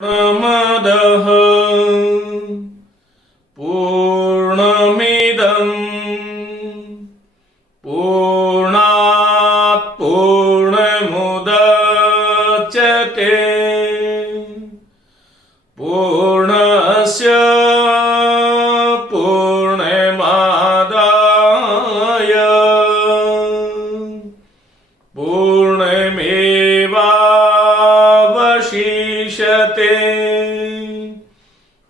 पूर्णमदः पूर्णमिदं पूर्णात् पूर्णमुदच्यते पूर्णस्य पूर्णमादाय पूर्णमेवावशिष्यते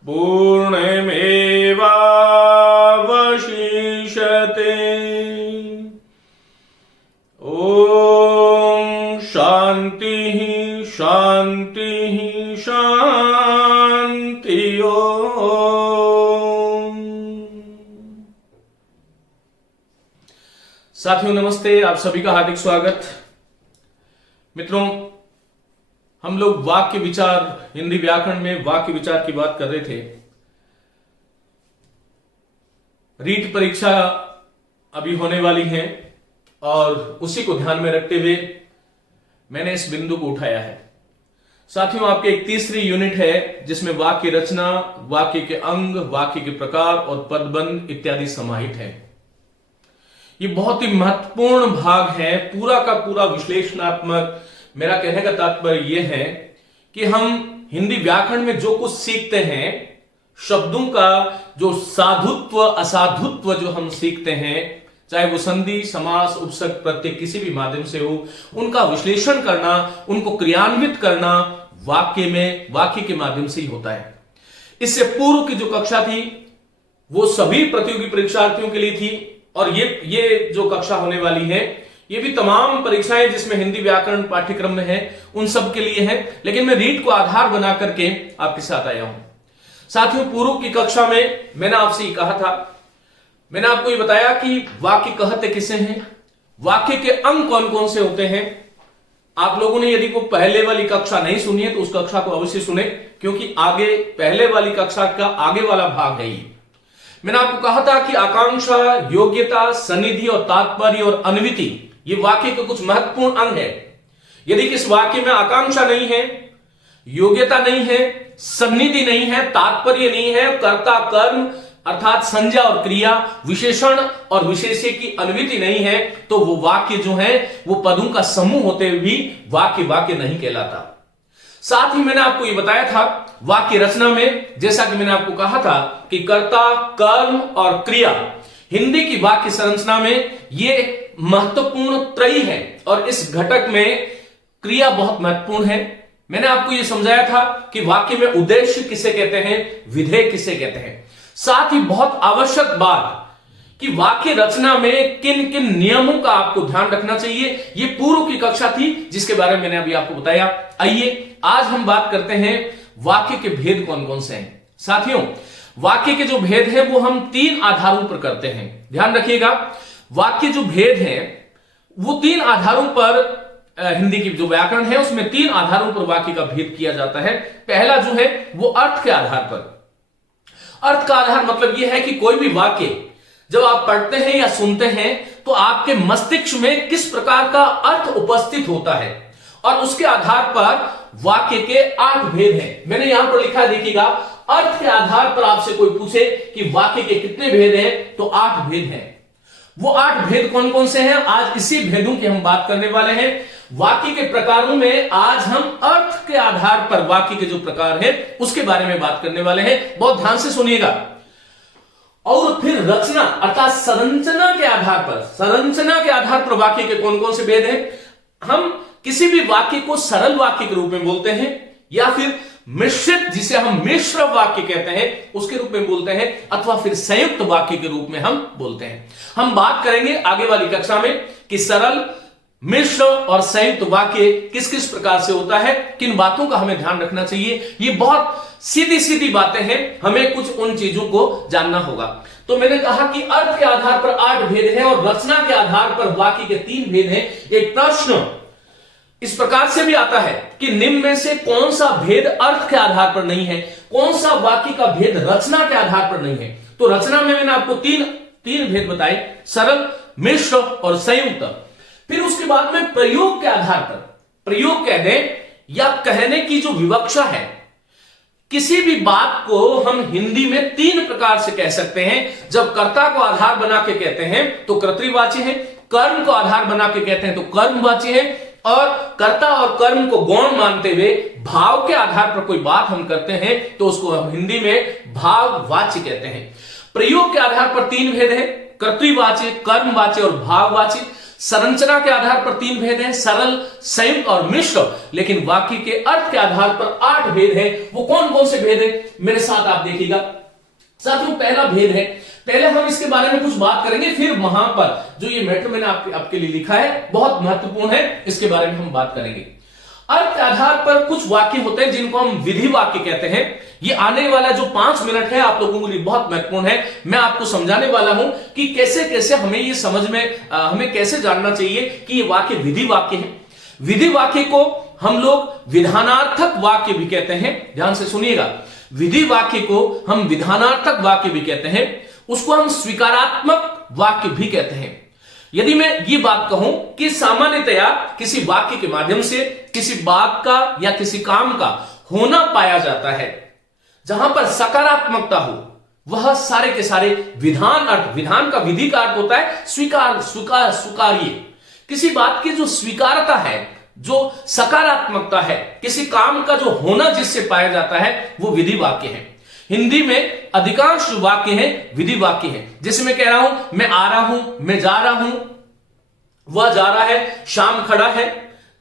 पूर्णमेवावशिष्यते। ओम शांति शांति शांति। ओम साथियों नमस्ते, आप सभी का हार्दिक स्वागत। मित्रों, हम लोग वाक्य विचार, हिंदी व्याकरण में वाक्य विचार की बात कर रहे थे। रीट परीक्षा अभी होने वाली है और उसी को ध्यान में रखते हुए मैंने इस बिंदु को उठाया है। साथियों, आपके एक तीसरी यूनिट है जिसमें वाक्य रचना, वाक्य के अंग, वाक्य के प्रकार और पदबंध इत्यादि समाहित है। ये बहुत ही महत्वपूर्ण भाग है, पूरा का पूरा विश्लेषणात्मक। मेरा कहने का तात्पर्य यह है कि हम हिंदी व्याकरण में जो कुछ सीखते हैं, शब्दों का जो साधुत्व असाधुत्व जो हम सीखते हैं, चाहे वो संधि, समास, उपसर्ग, प्रत्यय किसी भी माध्यम से हो, उनका विश्लेषण करना, उनको क्रियान्वित करना वाक्य के माध्यम से ही होता है। इससे पूर्व की जो कक्षा थी वो सभी प्रतियोगी परीक्षार्थियों के लिए थी और ये जो कक्षा होने वाली है ये भी तमाम परीक्षाएं जिसमें हिंदी व्याकरण पाठ्यक्रम में है उन सब के लिए है, लेकिन मैं रीट को आधार बना करके आपके साथ आया हूं। साथियों, पूर्व की कक्षा में मैंने आपसे ये कहा था, मैंने आपको ये बताया कि वाक्य कहते किसे हैं, वाक्य के अंग कौन कौन से होते हैं। आप लोगों ने यदि वो पहले वाली कक्षा नहीं सुनी है तो उस कक्षा को अवश्य सुने, क्योंकि आगे पहले वाली कक्षा का आगे वाला भाग है ये। मैंने आपको कहा था कि आकांक्षा, योग्यता, सन्निधि और तात्पर्य और अन्विति ये वाक्य के कुछ महत्वपूर्ण अंग है। यदि किस वाक्य में आकांक्षा नहीं है, योग्यता नहीं है, सन्निधि नहीं है, तात्पर्य नहीं है, कर्ता कर्म अर्थात संज्ञा और क्रिया, विशेषण और विशेष्य की अन्विति नहीं है, तो वो वाक्य जो है वो पदों का समूह होते हुए भी वाक्य नहीं कहलाता। साथ ही मैंने आपको ये बताया था वाक्य रचना में, जैसा कि मैंने आपको कहा था कि कर्ता, कर्म और क्रिया हिंदी की वाक्य संरचना में ये महत्वपूर्ण त्रयी है और इस घटक में क्रिया बहुत महत्वपूर्ण है। मैंने आपको यह समझाया था कि वाक्य में उद्देश्य किसे कहते हैं, विधेय किसे कहते हैं। साथ ही बहुत आवश्यक बात कि वाक्य रचना में किन किन नियमों का आपको ध्यान रखना चाहिए, ये पूर्व की कक्षा थी जिसके बारे में मैंने अभी आपको बताया। आइए आज हम बात करते हैं वाक्य के भेद कौन कौन से हैं। साथियों, वाक्य के जो भेद है वो हम 3 आधारों पर करते हैं। ध्यान रखिएगा, वाक्य जो भेद है वो 3 आधारों पर, हिंदी की जो व्याकरण है उसमें 3 आधारों पर वाक्य का भेद किया जाता है। पहला जो है वो अर्थ के आधार पर। अर्थ का आधार मतलब यह है कि कोई भी वाक्य जब आप पढ़ते हैं या सुनते हैं तो आपके मस्तिष्क में किस प्रकार का अर्थ उपस्थित होता है, और उसके आधार पर वाक्य के 8 भेद हैं। मैंने यहां पर लिखा है, देखिएगा, अर्थ के आधार पर आपसे कोई पूछे कि वाक्य के कितने भेद हैं, तो 8 भेद हैं। वो 8 भेद कौन कौन से हैं, आज इसी भेदों की हम बात करने वाले हैं। वाक्य के प्रकारों में आज हम अर्थ के आधार पर वाक्य के जो प्रकार है उसके बारे में बात करने वाले हैं। बहुत ध्यान से सुनिएगा। और फिर रचना अर्थात संरचना के आधार पर वाक्य के कौन कौन से भेद हैं। हम किसी भी वाक्य को सरल वाक्य के रूप में बोलते हैं या फिर मिश्रित, जिसे हम मिश्र वाक्य कहते हैं, उसके रूप में बोलते हैं, अथवा फिर संयुक्त वाक्य के रूप में हम बोलते हैं। हम बात करेंगे आगे वाली कक्षा में कि सरल, मिश्र और संयुक्त वाक्य किस किस प्रकार से होता है, किन बातों का हमें ध्यान रखना चाहिए। ये बहुत सीधी सीधी बातें हैं, हमें कुछ उन चीजों को जानना होगा। तो मैंने कहा कि अर्थ के आधार पर 8 भेद हैं और रचना के आधार पर वाक्य के 3 भेद हैं। एक प्रश्न इस प्रकार से भी आता है कि निम्न में से कौन सा भेद अर्थ के आधार पर नहीं है, कौन सा वाक्य का भेद रचना के आधार पर नहीं है। तो रचना में मैंने आपको तीन भेद बताए, सरल, मिश्र और संयुक्त। फिर उसके बाद में प्रयोग के आधार पर, प्रयोग कह दें या कहने की जो विवक्षा है, किसी भी बात को हम हिंदी में 3 प्रकार से कह सकते हैं। जब कर्ता को आधार बना के कहते हैं तो कर्तृवाची है, कर्म को आधार बना के कहते हैं तो कर्मवाची है, और कर्ता और कर्म को गौण मानते हुए भाव के आधार पर कोई बात हम करते हैं तो उसको हम हिंदी में भाववाची कहते हैं। प्रयोग के आधार पर 3 भेद हैं, कर्तृवाची, कर्मवाची और भाववाची। संरचना के आधार पर 3 भेद हैं, सरल, संयुक्त और मिश्र। लेकिन वाक्य के अर्थ के आधार पर 8 भेद हैं। वो कौन कौन से भेद हैं मेरे साथ आप देखिएगा। साथियों, पहला भेद है, पहले हम इसके बारे में कुछ बात करेंगे, फिर वहां पर जो ये मैटर मैंने आपके लिए लिखा है बहुत महत्वपूर्ण है, इसके बारे में हम बात करेंगे। अर्थ के आधार पर कुछ वाक्य होते हैं जिनको हम विधि वाक्य कहते हैं। ये आने वाला जो 5 मिनट है आप लोगों के लिए बहुत महत्वपूर्ण है। मैं आपको समझाने वाला हूं कि कैसे कैसे हमें ये समझ में हमें कैसे जानना चाहिए कि ये वाक्य विधि वाक्य है। विधि वाक्य को हम लोग विधानार्थक वाक्य भी कहते हैं। ध्यान से सुनिएगा, विधि वाक्य को हम विधानार्थक वाक्य भी कहते हैं, उसको हम स्वीकारात्मक वाक्य भी कहते हैं। यदि मैं ये बात कहूं कि सामान्यतया किसी वाक्य के माध्यम से किसी बात का या किसी काम का होना पाया जाता है, जहां पर सकारात्मकता हो, वह सारे के सारे विधान अर्थ, विधान का विधि का अर्थ होता है स्वीकार, स्वीकार्य। किसी बात की जो स्वीकारता है, जो सकारात्मकता है, किसी काम का जो होना जिससे पाया जाता है, वो विधि वाक्य है। हिंदी में अधिकांश वाक्य हैं विधि वाक्य हैं। जैसे मैं कह रहा हूं, मैं आ रहा हूं, मैं जा रहा हूं, वह जा रहा है, शाम खड़ा है,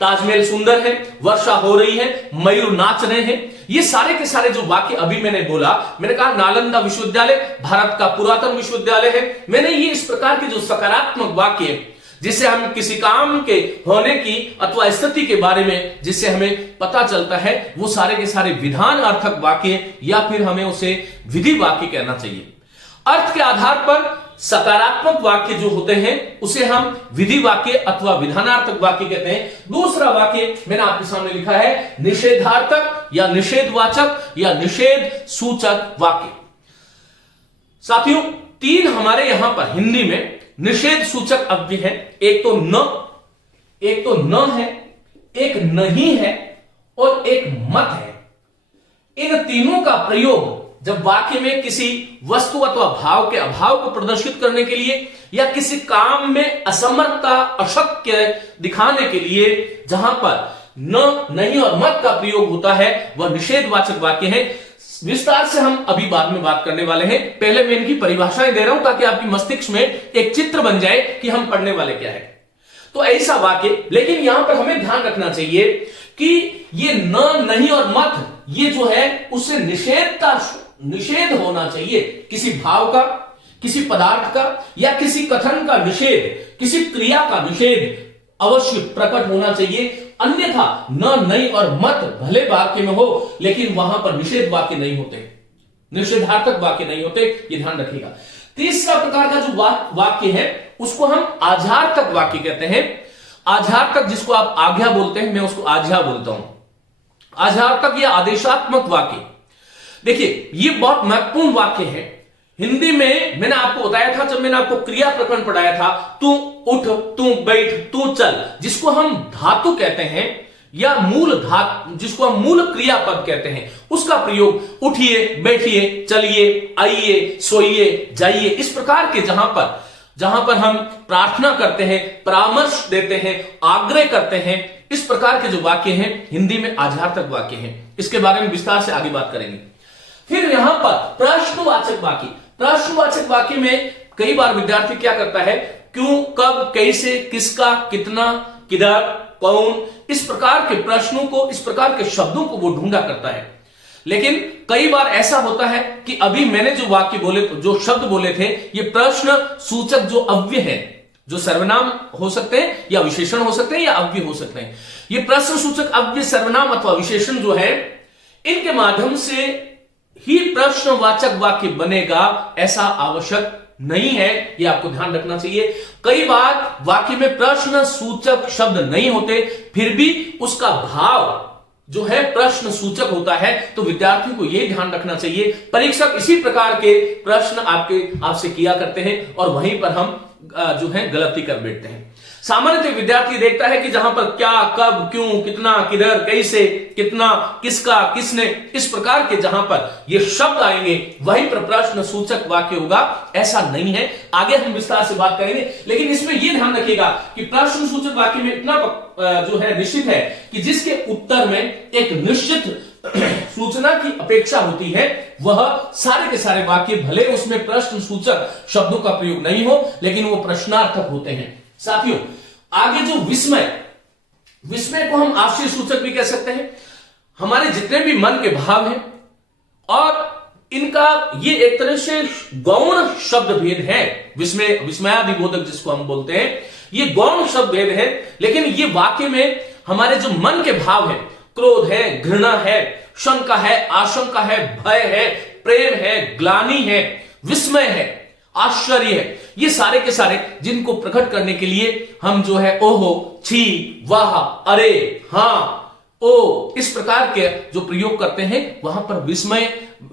ताजमहल सुंदर है, वर्षा हो रही है, मयूर नाच रहे हैं। ये सारे के सारे जो वाक्य अभी मैंने बोला, मैंने कहा नालंदा विश्वविद्यालय भारत का पुरातन विश्वविद्यालय है। मैंने ये इस प्रकार के जो सकारात्मक वाक्य जिससे हम किसी काम के होने की अथवा स्थिति के बारे में जिससे हमें पता चलता है, वो सारे के सारे विधान अर्थक वाक्य या फिर हमें उसे विधि वाक्य कहना चाहिए। अर्थ के आधार पर सकारात्मक वाक्य जो होते हैं उसे हम विधि वाक्य अथवा विधानार्थक वाक्य कहते हैं। दूसरा वाक्य मैंने आपके सामने लिखा है निषेधार्थक या निषेधवाचक या निषेध सूचक वाक्य। साथियों, 3 हमारे यहां पर हिंदी में निषेध सूचक अव्यय है। एक तो न है, एक नहीं है और एक मत है। इन तीनों का प्रयोग जब वाक्य में किसी वस्तु अथवा भाव के अभाव को प्रदर्शित करने के लिए या किसी काम में असमर्थता, अशक्य दिखाने के लिए जहां पर न, नहीं और मत का प्रयोग होता है, वह निषेधवाचक वाक्य है। विस्तार से हम अभी बाद में बात करने वाले हैं। पहले मैं इनकी परिभाषाएं दे रहा हूं ताकि आपकी मस्तिष्क में एक चित्र बन जाए कि हम पढ़ने वाले क्या है। तो ऐसा वाक्य, लेकिन यहां पर हमें ध्यान रखना चाहिए कि ये न, नहीं और मत, ये जो है उससे निषेध होना चाहिए। किसी भाव का, किसी पदार्थ का या किसी कथन का निषेध, किसी क्रिया का निषेध अवश्य प्रकट होना चाहिए। अन्यथा न, नहीं और मत भले वाक्य में हो लेकिन वहां पर निषेध वाक्य नहीं होते, निषेधार्थक वाक्य नहीं होते, ये ध्यान रखिएगा। तीसरा प्रकार का जो वाक्य है उसको हम आज्ञार्थक वाक्य कहते हैं। आज्ञार्थक जिसको आप आज्ञा बोलते हैं, मैं उसको आज्ञा बोलता हूं। आज्ञार्थक या आदेशात्मक वाक्य, देखिए ये बहुत महत्वपूर्ण वाक्य है। हिंदी में मैंने आपको बताया था, जब मैंने आपको क्रिया प्रकरण पढ़ाया था, तू उठ, तू बैठ, तू चल, जिसको हम धातु कहते हैं या मूल धातु, जिसको हम मूल क्रियापद कहते हैं, उसका प्रयोग उठिए, बैठिए, चलिए, आइए, सोइए, जाइए, इस प्रकार के जहां पर हम प्रार्थना करते हैं, परामर्श देते हैं, आग्रह करते हैं, इस प्रकार के जो वाक्य हैं हिंदी में आज्ञार्थक वाक्य हैं। इसके बारे में विस्तार से आगे बात करेंगे। फिर यहां पर प्रश्नवाचक वाक्य। प्रश्नवाचक वाक्य में कई बार विद्यार्थी क्या करता है, क्यों, कब, कैसे, किसका, कितना, किधर, कौन, इस प्रकार के प्रश्नों को, इस प्रकार के शब्दों को वो ढूंढा करता है। लेकिन कई बार ऐसा होता है कि अभी मैंने जो वाक्य बोले, जो शब्द बोले थे, ये प्रश्न सूचक जो अव्यय है, जो सर्वनाम हो सकते हैं या विशेषण हो सकते हैं या अव्यय हो सकते हैं, ये प्रश्न सूचक अव्यय, सर्वनाम अथवा विशेषण जो है, इनके माध्यम से ही प्रश्नवाचक वाक्य बनेगा, ऐसा आवश्यक नहीं है, यह आपको ध्यान रखना चाहिए। कई बार वाक्य में प्रश्न सूचक शब्द नहीं होते, फिर भी उसका भाव जो है प्रश्न सूचक होता है, तो विद्यार्थियों को यह ध्यान रखना चाहिए। परीक्षक इसी प्रकार के प्रश्न आपसे किया करते हैं और वहीं पर हम जो है गलती कर बैठते हैं। सामान्यतः विद्यार्थी देखता है कि जहां पर क्या, कब, क्यों, कितना, किधर, कैसे, कितना, किसका, किसने, इस प्रकार के जहां पर ये शब्द आएंगे वहीं पर प्रश्न सूचक वाक्य होगा। ऐसा नहीं है, आगे हम विस्तार से बात करेंगे। लेकिन इसमें यह ध्यान रखिएगा कि प्रश्न सूचक वाक्य में इतना जो है निश्चित है कि जिसके उत्तर में एक निश्चित सूचना की अपेक्षा होती है, वह सारे के सारे वाक्य भले उसमें प्रश्न सूचक शब्दों का प्रयोग नहीं हो, लेकिन वो प्रश्नार्थक होते हैं। साथियों, आगे जो विस्मय को हम आश्चर्य सूचक भी कह सकते हैं। हमारे जितने भी मन के भाव हैं और इनका ये एक तरह से गौण शब्द भेद है, विस्मयादिबोधक जिसको हम बोलते हैं, ये गौण शब्द भेद है। लेकिन ये वाक्य में हमारे जो मन के भाव है, क्रोध है, घृणा है, शंका है, आशंका है, भय है, प्रेम है, ग्लानि है, विस्मय है, आश्चर्य है, ये सारे के सारे जिनको प्रकट करने के लिए हम जो है ओहो, छी, वाह, अरे, हां, ओ, इस प्रकार के जो प्रयोग करते हैं, वहां पर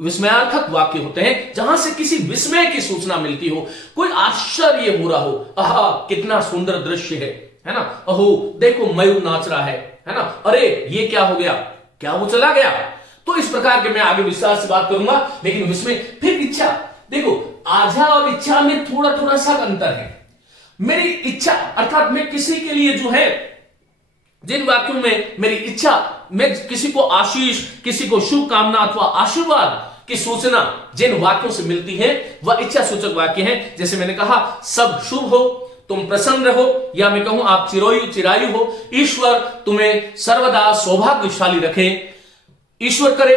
विस्मयार्थक वाक्य होते हैं, जहां से किसी विस्मय की सूचना मिलती हो, कोई आश्चर्य हो रहा हो, आहा कितना सुंदर दृश्य है ना, अहो देखो मयूर नाच रहा है ना, अरे ये क्या हो गया, क्या वो चला गया। तो इस प्रकार के मैं आगे विस्तार से बात करूंगा। लेकिन विस्मय, फिर इच्छा, देखो आशा और इच्छा में थोड़ा थोड़ा सा अंतर है। मेरी इच्छा अर्थात मैं किसी के लिए जो है, जिन वाक्यों में मेरी इच्छा, मैं किसी को आशीष, किसी को शुभकामना अथवा आशीर्वाद की सूचना जिन वाक्यों से मिलती है, वह इच्छा सूचक वाक्य है। जैसे मैंने कहा, सब शुभ हो, तुम प्रसन्न रहो, या मैं कहूं आप चिरायु हो, ईश्वर तुम्हें सर्वदा सौभाग्यशाली रखे, ईश्वर करे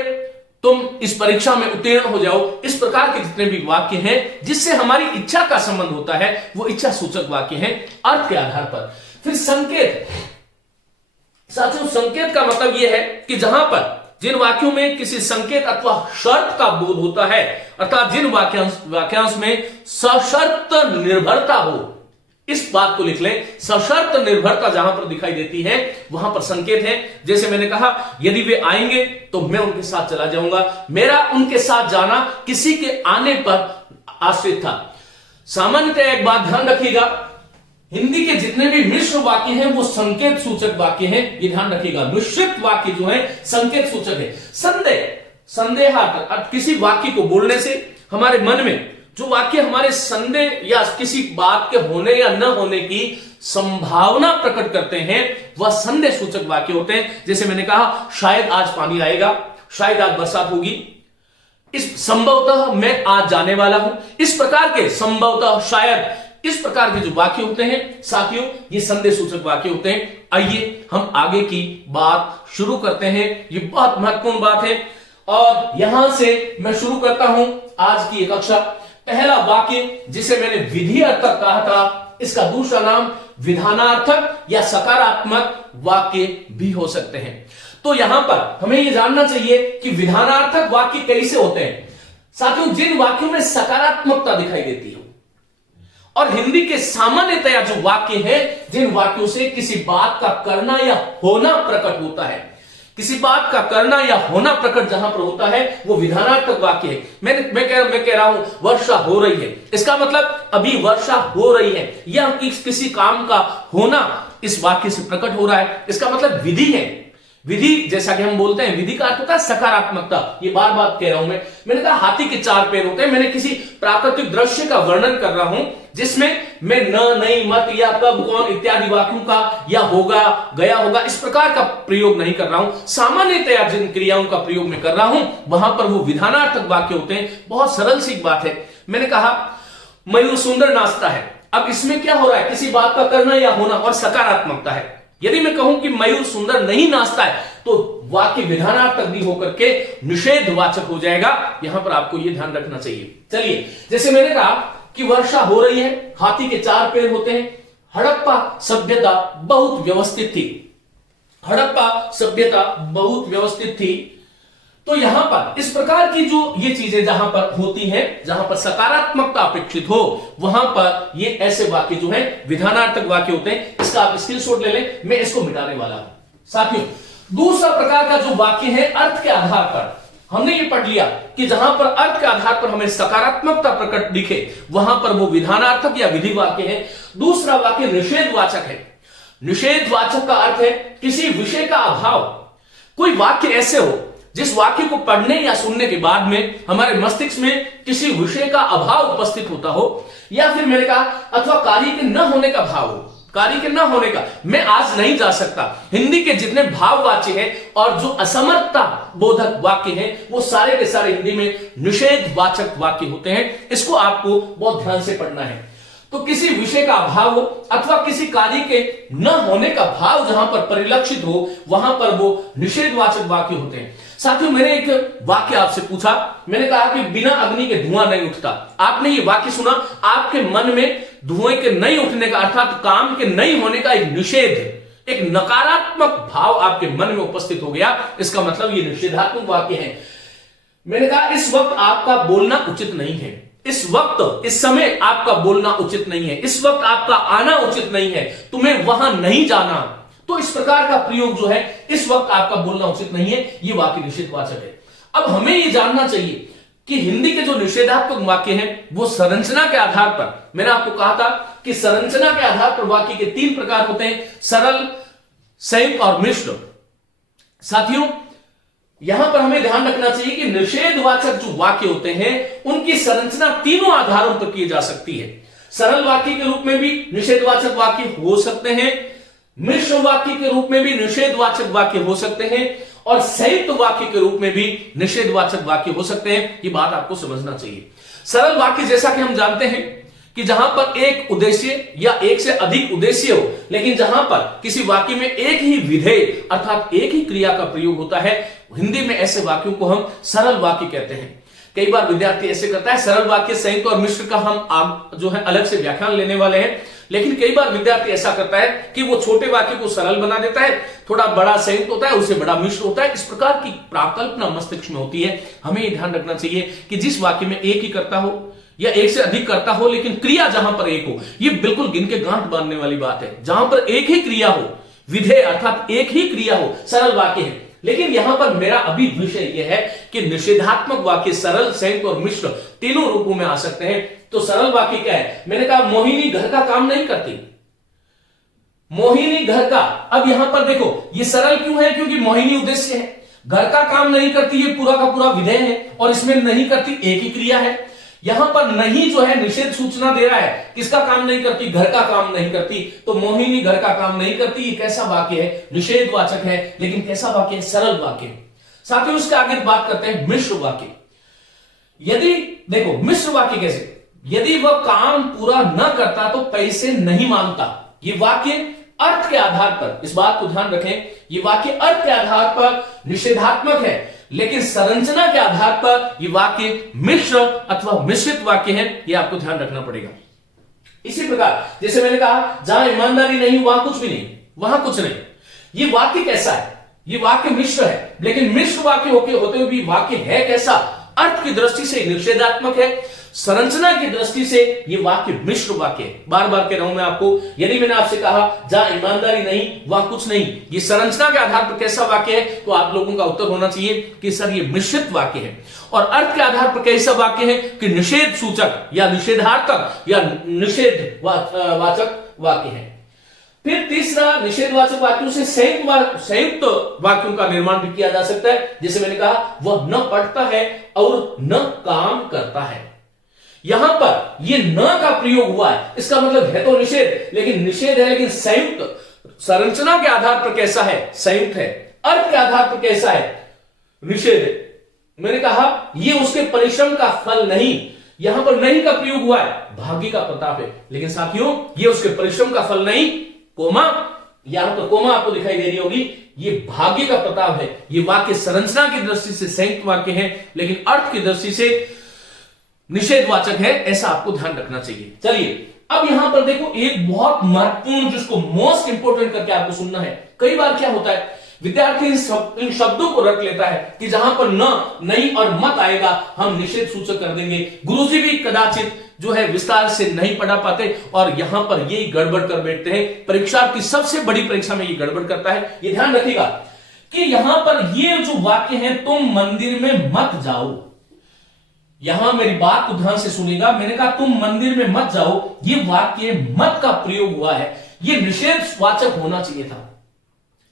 तुम इस परीक्षा में उत्तीर्ण हो जाओ। इस प्रकार के जितने भी वाक्य हैं जिससे हमारी इच्छा का संबंध होता है, वो इच्छा सूचक वाक्य हैं अर्थ के आधार पर। फिर संकेत, साथियों संकेत का मतलब यह है कि जहां पर जिन वाक्यों में किसी संकेत अथवा शर्त का बोध होता है, अर्थात जिन वाक्यांश में सशर्त निर्भरता हो, इस बात को लिख लें, सशर्त निर्भरता जहां पर दिखाई देती है वहां पर संकेत है। जैसे मैंने कहा, यदि वे आएंगे तो मैं उनके साथ चला जाऊंगा, मेरा उनके साथ जाना किसी के आने पर आश्रित था। सामान्यतः एक बात ध्यान रखिएगा, हिंदी के जितने भी मिश्र वाक्य हैं वो संकेत सूचक वाक्य हैं, ये ध्यान रखिएगा। मिश्रित वाक्य जो है संकेत सूचक है। संदेहार्थ, किसी वाक्य को बोलने से हमारे मन में जो वाक्य हमारे संदेह या किसी बात के होने या न होने की संभावना प्रकट करते हैं, वह संदेह सूचक वाक्य होते हैं। जैसे मैंने कहा, शायद आज पानी आएगा, शायद आज बरसात होगी, इस संभवतः मैं आज जाने वाला हूं, इस प्रकार के संभवतः, शायद, इस प्रकार के जो वाक्य होते हैं साथियों, ये संदेह सूचक वाक्य होते हैं। आइए हम आगे की बात शुरू करते हैं। ये बहुत महत्वपूर्ण बात है और यहां से मैं शुरू करता हूं आज की एक कक्षा। पहला वाक्य जिसे मैंने विधि अर्थक कहा था, इसका दूसरा नाम विधानार्थक या सकारात्मक वाक्य भी हो सकते हैं। तो यहां पर हमें यह जानना चाहिए कि विधानार्थक वाक्य कैसे होते हैं। साथियों, जिन वाक्यों में सकारात्मकता दिखाई देती हो, और हिंदी के सामान्यतया जो वाक्य है, जिन वाक्यों से किसी बात का करना या होना प्रकट होता है, किसी बात का करना या होना प्रकट जहां पर होता है, वो विधानार्थक वाक्य है। मैं कह रहा हूं वर्षा हो रही है, इसका मतलब अभी वर्षा हो रही है, या किसी काम का होना इस वाक्य से प्रकट हो रहा है, इसका मतलब विधि है। विधि जैसा कि हम बोलते हैं, विधि का अर्थ होता है सकारात्मकता। ये बार बार कह रहा हूं मैंने कहा हाथी के 4 पैर होते हैं। मैंने किसी प्राकृतिक दृश्य का वर्णन कर रहा हूं जिसमें मैं न, नहीं, मत या कब, कौन इत्यादि वाक्यों का या होगा, गया होगा, इस प्रकार का प्रयोग नहीं कर रहा हूं। सामान्यतया जिन क्रियाओं का प्रयोग मैं कर रहा हूं वहां पर वो विधानार्थक वाक्य होते हैं। बहुत सरल सी बात है। मैंने कहा मयूर सुंदर नाचता है, अब इसमें क्या हो रहा है, किसी बात का करना या होना और सकारात्मकता है। यदि मैं कहूं कि मयूर सुंदर नहीं नाचता है तो वाक्य विधानार्थक भी होकर के निषेधवाचक हो जाएगा। यहां पर आपको यह ध्यान रखना चाहिए। चलिए, जैसे मैंने कहा कि वर्षा हो रही है, हाथी के 4 पैर होते हैं, हड़प्पा सभ्यता बहुत व्यवस्थित थी, हड़प्पा सभ्यता बहुत व्यवस्थित थी। तो यहां पर इस प्रकार की जो ये चीजें जहां पर होती हैं, जहां पर सकारात्मकता अपेक्षित हो, वहां पर ये ऐसे वाक्य जो हैं विधानार्थक वाक्य होते हैं। इसका आप स्क्रीनशॉट ले लें, मैं इसको मिटाने वाला हूं। साथियों, दूसरा प्रकार का जो वाक्य है अर्थ के आधार पर, हमने ये पढ़ लिया कि जहां पर अर्थ के आधार पर हमें सकारात्मकता प्रकट दिखे वहां पर वो विधानार्थक या विधि वाक्य है। दूसरा वाक्य निषेधवाचक है। निषेधवाचक का अर्थ है किसी विषय का अभाव। कोई वाक्य ऐसे हो जिस वाक्य को पढ़ने या सुनने के बाद में हमारे मस्तिष्क में किसी विषय का अभाव उपस्थित होता हो, या फिर मैंने कहा अथवा कार्य के न होने का भाव हो। कार्य के न होने का, मैं आज नहीं जा सकता, हिंदी के जितने भाववाच्य हैं और जो असमर्थता बोधक वाक्य हैं वो सारे के सारे हिंदी में निषेधवाचक वाक्य होते हैं। इसको आपको बहुत ध्यान से पढ़ना है। तो किसी विषय का अभाव हो अथवा किसी कार्य के न होने का भाव जहां पर परिलक्षित हो वहां पर वो निषेधवाचक वाक्य होते हैं। साथियों, मैंने एक वाक्य आपसे पूछा, मैंने कहा कि बिना अग्नि के धुआं नहीं उठता। आपने ये वाक्य सुना, आपके मन में धुएं के नहीं उठने का अर्थात काम के नहीं होने का एक निषेध, एक नकारात्मक भाव आपके मन में उपस्थित हो गया। इसका मतलब ये निषेधात्मक वाक्य है। मैंने कहा इस वक्त आपका बोलना उचित नहीं है, इस वक्त इस समय आपका बोलना उचित नहीं है, इस वक्त आपका आना उचित नहीं है, तुम्हें वहां नहीं जाना। तो इस प्रकार का प्रयोग जो है, इस वक्त आपका बोलना उचित नहीं है, ये वाक्य निषेधवाचक है। अब हमें ये जानना चाहिए कि हिंदी के जो निषेधात्मक वाक्य हैं वो संरचना के आधार पर, मैंने आपको कहा था कि संरचना के आधार पर वाक्य के 3 प्रकार होते हैं, सरल, संयुक्त और मिश्र। साथियों, यहां पर हमें ध्यान रखना चाहिए कि निषेधवाचक जो वाक्य होते हैं उनकी संरचना तीनों आधारों पर की जा सकती है। सरल वाक्य के रूप में भी निषेधवाचक वाक्य हो सकते हैं, मिश्र वाक्य के रूप में भी निषेधवाचक वाक्य हो सकते हैं, और संयुक्त वाक्य के रूप में भी निषेधवाचक वाक्य हो सकते हैं। ये बात आपको समझना चाहिए। सरल वाक्य जैसा कि हम जानते हैं कि जहां पर एक उद्देश्य या एक से अधिक उद्देश्य हो, लेकिन जहां पर किसी वाक्य में एक ही विधेय अर्थात एक ही क्रिया का प्रयोग होता है, हिंदी में ऐसे वाक्यों को हम सरल वाक्य कहते हैं। कई बार विद्यार्थी ऐसे करता है, सरल वाक्य, संयुक्त और मिश्र का हम जो है अलग से व्याख्यान लेने वाले हैं, लेकिन कई बार विद्यार्थी ऐसा करता है कि वो छोटे वाक्य को सरल बना देता है, थोड़ा बड़ा संयुक्त होता है, उससे बड़ा मिश्र होता है। इस प्रकार की प्राकल्पना मस्तिष्क में होती है। हमें यह ध्यान रखना चाहिए कि जिस वाक्य में एक ही कर्ता हो या एक से अधिक कर्ता हो, लेकिन क्रिया जहां पर एक हो, ये बिल्कुल गिन के गांठ बांधने वाली बात है। जहां पर एक ही क्रिया हो, विधेय अर्थात एक ही क्रिया हो, सरल वाक्य है। लेकिन यहां पर मेरा अभी विषय यह है कि निषेधात्मक वाक्य सरल, संयुक्त और मिश्र तीनों रूपों में आ सकते हैं। तो सरल वाक्य क्या है? मैंने कहा मोहिनी घर का काम नहीं करती, मोहिनी घर का। अब यहां पर देखो, ये सरल क्यों है? क्योंकि मोहिनी उद्देश्य है, घर का काम नहीं करती ये पूरा का पूरा विधेय है, और इसमें नहीं करती एक ही क्रिया है। यहां पर नहीं जो है निषेध सूचना दे रहा है, किसका काम नहीं करती? घर का काम नहीं करती। तो मोहिनी घर का काम नहीं करती, ये कैसा वाक्य है? निषेधवाचक है, लेकिन कैसा वाक्य है? सरल वाक्य। साथ ही उसके आगे बात करते हैं मिश्र वाक्य। यदि देखो मिश्र वाक्य कैसे, यदि वह काम पूरा न करता तो पैसे नहीं मांगता। ये वाक्य अर्थ के आधार पर, इस बात को ध्यान रखें, ये वाक्य अर्थ के आधार पर निषेधात्मक है, लेकिन संरचना के आधार पर यह वाक्य मिश्र अथवा मिश्रित वाक्य है। यह आपको ध्यान रखना पड़ेगा। इसी प्रकार जैसे मैंने कहा, जहां ईमानदारी नहीं वहां कुछ भी नहीं, वहां कुछ नहीं। यह वाक्य कैसा है? यह वाक्य मिश्र है, लेकिन मिश्र वाक्य होते हुए भी वाक्य है कैसा? अर्थ की दृष्टि से निषेधात्मक है, संरचना की दृष्टि से यह वाक्य मिश्र वाक्य है। बार बार कह रहा हूं मैं आपको, यदि मैंने आपसे कहा जहां ईमानदारी नहीं वहां कुछ नहीं, ये संरचना के आधार पर कैसा वाक्य है, तो आप लोगों का उत्तर होना चाहिए कि सर ये मिश्रित वाक्य है। और अर्थ के आधार पर कैसा वाक्य है कि निषेध सूचक या निषेधार्थक या निषेध वाचक वाक्य है। फिर तीसरा, निषेधवाचक वाक्यों से संयुक्त वाक्यों का निर्माण भी किया जा सकता है। जैसे मैंने कहा, वह न पढ़ता है और न काम करता है। यहां पर ये न का प्रयोग हुआ है, इसका मतलब है तो निषेध, लेकिन निषेध है, लेकिन संयुक्त। संरचना के आधार पर कैसा है? संयुक्त है। अर्थ के आधार पर कैसा है? निषेध है। मैंने कहा ये उसके परिश्रम का फल नहीं, यहां पर नहीं का प्रयोग हुआ है, भाग्य का प्रताप है, लेकिन साथियों ये उसके परिश्रम का फल नहीं, कोमा, यहां पर कोमा आपको दिखाई दे रही होगी, ये भाग्य का प्रताप है। ये वाक्य संरचना की दृष्टि से संयुक्त वाक्य है, लेकिन अर्थ की दृष्टि से निषेधवाचक है, ऐसा आपको ध्यान रखना चाहिए। चलिए अब यहां पर देखो, एक बहुत महत्वपूर्ण, जिसको मोस्ट इंपोर्टेंट करके आपको सुनना है। कई बार क्या होता है, विद्यार्थी इन शब्दों को रख लेता है कि जहां पर न, नहीं और मत आएगा हम निषेध सूचक कर देंगे। गुरुजी भी कदाचित जो है विस्तार से नहीं पढ़ा पाते और यहां पर यही गड़बड़ कर बैठते हैं। परीक्षार्थी सबसे बड़ी परीक्षा में ये गड़बड़ करता है। ये ध्यान रखिएगा कि यहां पर ये जो वाक्य है, तुम मंदिर में मत जाओ, यहां मेरी बात को ध्यान से सुनिएगा। मैंने कहा तुम मंदिर में मत जाओ, ये वाक्य मत का प्रयोग हुआ है, ये निषेधवाचक होना चाहिए था।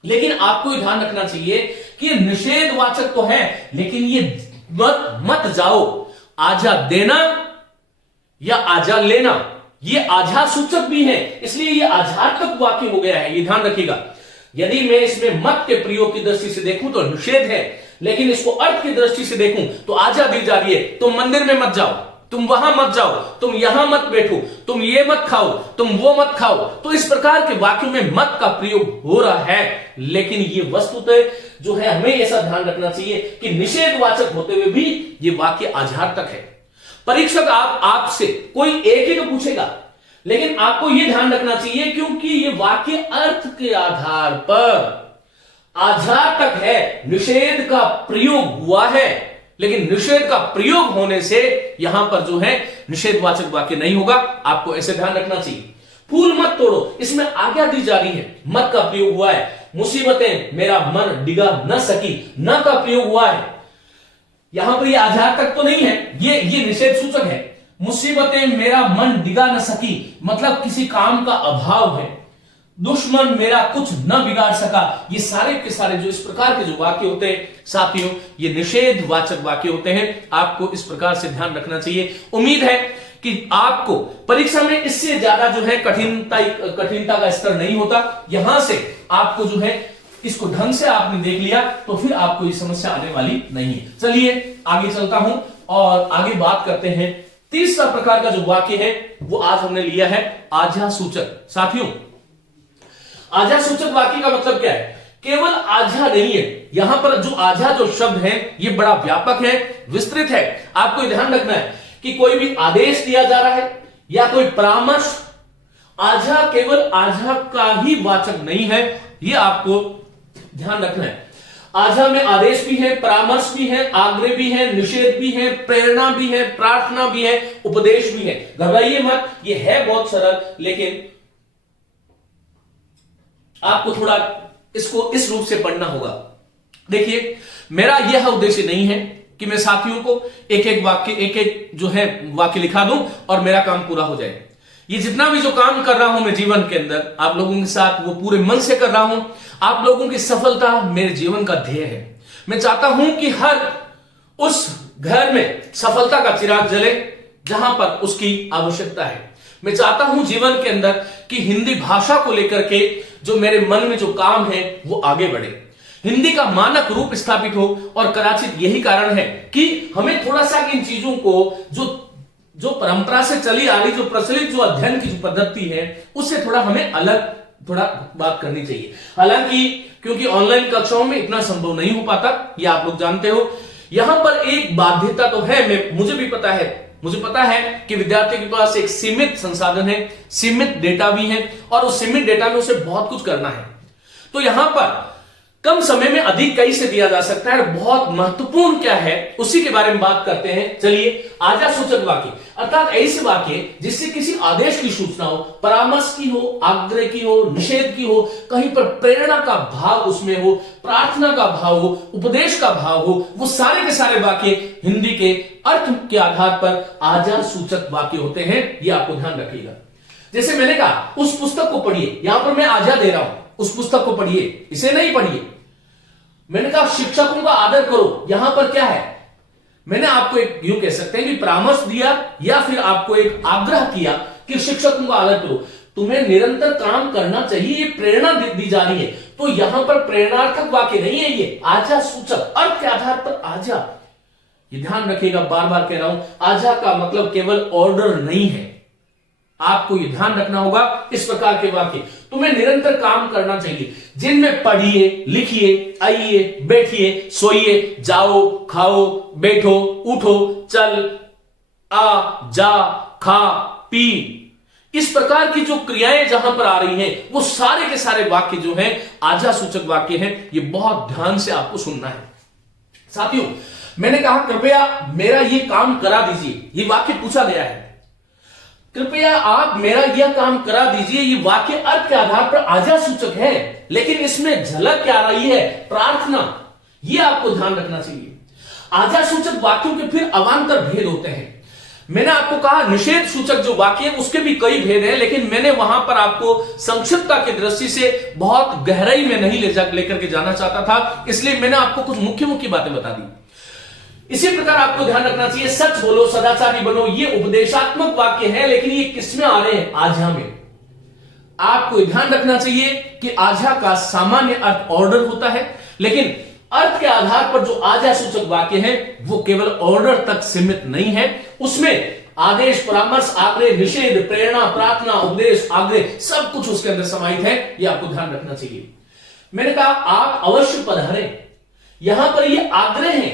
लेकिन आपको ध्यान रखना चाहिए कि निषेधवाचक तो है, लेकिन ये मत जाओ, आजा देना या आजा लेना, ये आधार सूचक भी है, इसलिए ये आधार्थक वाक्य हो गया है, ये ध्यान रखिएगा। यदि मैं इसमें मत के प्रयोग की दृष्टि से देखूं तो निषेध है, लेकिन इसको अर्थ की दृष्टि से देखूं तो आजा दी जा रही है। तुम मंदिर में मत जाओ, तुम वहां मत जाओ, तुम यहां मत बैठो, तुम ये मत खाओ, तुम वो मत खाओ। तो इस प्रकार के वाक्यों में मत का प्रयोग हो रहा है, लेकिन ये वस्तुतः जो है हमें ऐसा ध्यान रखना चाहिए कि निषेधवाचक होते हुए भी ये वाक्य आधार्थक है। परीक्षक आपसे कोई एक ही तो पूछेगा, लेकिन आपको यह ध्यान रखना चाहिए क्योंकि यह वाक्य अर्थ के आधार पर आधार्थक है, निषेध का प्रयोग हुआ है, लेकिन निषेध का प्रयोग होने से यहां पर जो है निषेधवाचक वाक्य नहीं होगा, आपको ऐसे ध्यान रखना चाहिए। फूल मत तोड़ो, इसमें आज्ञा दी जा रही है, मत का प्रयोग हुआ है। मुसीबतें मेरा मन डिगा न सकी, न का प्रयोग हुआ है, यहां पर ये आधार्थक तो नहीं है, ये निषेध सूचक है। मुसीबतें मेरा मन डिगा न सकी मतलब किसी काम का अभाव है। दुश्मन मेरा कुछ न बिगाड़ सका, ये सारे के सारे जो इस प्रकार के जो वाक्य होते हैं साथियों, ये निषेधवाचक वाक्य होते हैं। आपको इस प्रकार से ध्यान रखना चाहिए। उम्मीद है कि आपको परीक्षा में इससे ज्यादा जो है कठिनता का स्तर नहीं होता। यहां से आपको जो है इसको ढंग से आपने देख लिया तो फिर आपको ये समस्या आने वाली नहीं है। चलिए आगे चलता हूं और आगे बात करते हैं। तीसरा प्रकार का जो वाक्य है वो आज हमने लिया है आज्ञा सूचक। साथियों, आज्ञा सूचक वाक्य का मतलब क्या है? केवल आज्ञा नहीं है, यहां पर जो आज्ञा जो शब्द है ये बड़ा व्यापक है, विस्तृत है। आपको ध्यान रखना है कि कोई भी आदेश दिया जा रहा है या कोई परामर्श, आज्ञा केवल आज्ञा का ही वाचक नहीं है, ये आपको ध्यान रखना है। आज्ञा में आदेश भी है, परामर्श भी है, आग्रह भी है, निषेध भी है, प्रेरणा भी है, प्रार्थना भी है, उपदेश भी है। घबराइए मत, ये है बहुत सरल, लेकिन आपको थोड़ा इसको इस रूप से पढ़ना होगा। देखिए, मेरा यह उद्देश्य नहीं है कि मैं साथियों को एक एक वाक्य एक एक जो है वाक्य लिखा दूं और मेरा काम पूरा हो जाए। ये जितना भी जो काम कर रहा हूं मैं जीवन के अंदर आप लोगों के साथ, वो पूरे मन से कर रहा हूं। आप लोगों की सफलता मेरे जीवन का ध्येय है। मैं चाहता हूं कि हर उस घर में सफलता का चिराग जले जहां पर उसकी आवश्यकता है। मैं चाहता हूं जीवन के अंदर कि हिंदी भाषा को लेकर के जो मेरे मन में जो काम है वो आगे बढ़े, हिंदी का मानक रूप स्थापित हो। और कदाचित यही कारण है कि हमें थोड़ा सा इन चीजों को जो परंपरा से चली आ रही, जो प्रचलित जो अध्ययन की जो पद्धति है, उससे थोड़ा हमें अलग थोड़ा बात करनी चाहिए। हालांकि क्योंकि ऑनलाइन कक्षाओं में इतना संभव नहीं हो पाता, ये आप लोग जानते हो। यहां पर एक बाध्यता तो है, मुझे पता है कि विद्यार्थी के पास एक सीमित संसाधन है, सीमित डेटा भी है, और उस सीमित डेटा में उसे बहुत कुछ करना है। तो यहां पर कम समय में अधिक कई से दिया जा सकता है। बहुत महत्वपूर्ण क्या है उसी के बारे में बात करते हैं। चलिए, आज्ञा सूचक वाक्य अर्थात ऐसे वाक्य जिससे किसी आदेश की सूचना हो, परामर्श की हो, आग्रह की हो, निषेध की हो, कहीं पर प्रेरणा का भाव उसमें हो, प्रार्थना का भाव हो, उपदेश का भाव हो, वो सारे के सारे वाक्य हिंदी के अर्थ के आधार पर आज्ञा सूचक वाक्य होते हैं। ये आपको ध्यान रखिएगा। जैसे मैंने कहा उस पुस्तक को पढ़िए, यहां पर मैं आज्ञा दे रहा हूं, उस पुस्तक को पढ़िए, इसे नहीं पढ़िए। मैंने कहा शिक्षकों का आदर करो, यहां पर क्या है? मैंने आपको एक यूं कह सकते हैं कि परामर्श दिया या फिर आपको एक आग्रह किया कि शिक्षकों का आदर करो, तुम्हें निरंतर काम करना चाहिए, ये प्रेरणा दी जा रही है। तो यहां पर प्रेरणार्थक वाक्य नहीं है, ये आज्ञा सूचक अर्थ के आधार पर आज्ञा। ये ध्यान रखिएगा, बार बार कह रहा हूं, आज्ञा का मतलब केवल ऑर्डर नहीं है। आपको ये ध्यान रखना होगा। इस प्रकार के वाक्य तुम्हें निरंतर काम करना चाहिए, जिनमें पढ़िए, लिखिए, आइए, बैठिए, सोइए, जाओ, खाओ, बैठो, उठो, चल, आ, जा, खा, पी, इस प्रकार की जो क्रियाएं जहां पर आ रही हैं वो सारे के सारे वाक्य जो हैं आज्ञा सूचक वाक्य हैं। ये बहुत ध्यान से आपको सुनना है। साथियों, मैंने कहा कृपया मेरा ये काम करा दीजिए, ये वाक्य पूछा गया है। कृपया आप मेरा यह काम करा दीजिए। ये वाक्य अर्थ के आधार पर आजा सूचक है, लेकिन इसमें झलक क्या आ रही है? प्रार्थना। यह आपको ध्यान रखना चाहिए। आजा सूचक वाक्यों के फिर अवान्तर भेद होते हैं। मैंने आपको कहा निषेध सूचक जो वाक्य है उसके भी कई भेद हैं, लेकिन मैंने वहां पर आपको संक्षिप्तता की दृष्टि से बहुत गहराई में नहीं लेकर के जाना चाहता था, इसलिए मैंने आपको कुछ मुख्य मुख्य बातें बता दी। इसी प्रकार आपको ध्यान रखना चाहिए, सच बोलो, सदाचारी बनो, ये उपदेशात्मक वाक्य है, लेकिन ये किसमें आ रहे हैं? आजा में। आपको ध्यान रखना चाहिए कि आजा का सामान्य अर्थ ऑर्डर होता है, लेकिन अर्थ के आधार पर जो आजा सूचक वाक्य है वो केवल ऑर्डर तक सीमित नहीं है। उसमें आदेश, परामर्श, आग्रह, निषेध, प्रेरणा, प्रार्थना, उपदेश, आग्रह सब कुछ उसके अंदर समाहित है। यह आपको ध्यान रखना चाहिए। मैंने कहा आप अवश्य पधारें, यहां पर यह आग्रह है,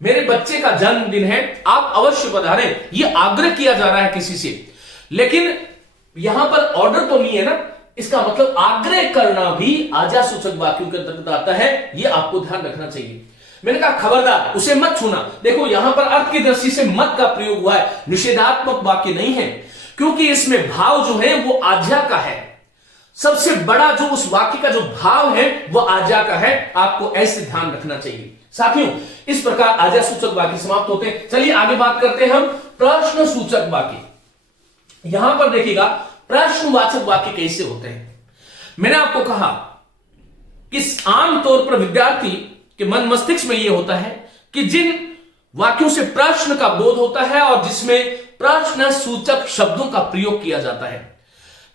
मेरे बच्चे का जन्मदिन है, आप अवश्य पधारें, यह आग्रह किया जा रहा है किसी से, लेकिन यहां पर ऑर्डर तो नहीं है ना। इसका मतलब आग्रह करना भी आजा सूचक वाक्यों के अंतर्गत आता है, यह आपको ध्यान रखना चाहिए। मैंने कहा खबरदार उसे मत छूना। देखो यहां पर अर्थ की दृष्टि से मत का प्रयोग हुआ है, निषेधात्मक वाक्य नहीं है, क्योंकि इसमें भाव जो है वो आज्ञा का है। सबसे बड़ा जो उस वाक्य का जो भाव है वो आज्ञा का है। आपको ऐसे ध्यान रखना चाहिए। साथियों, इस प्रकार आज्ञा सूचक वाक्य समाप्त होते हैं। चलिए आगे बात करते हैं हम प्रश्न सूचक वाक्य। यहां पर देखिएगा प्रश्नवाचक वाक्य कैसे होते हैं। मैंने आपको कहा कि आमतौर पर विद्यार्थी के मन मस्तिष्क में यह होता है कि जिन वाक्यों से प्रश्न का बोध होता है और जिसमें प्रश्न सूचक शब्दों का प्रयोग किया जाता है।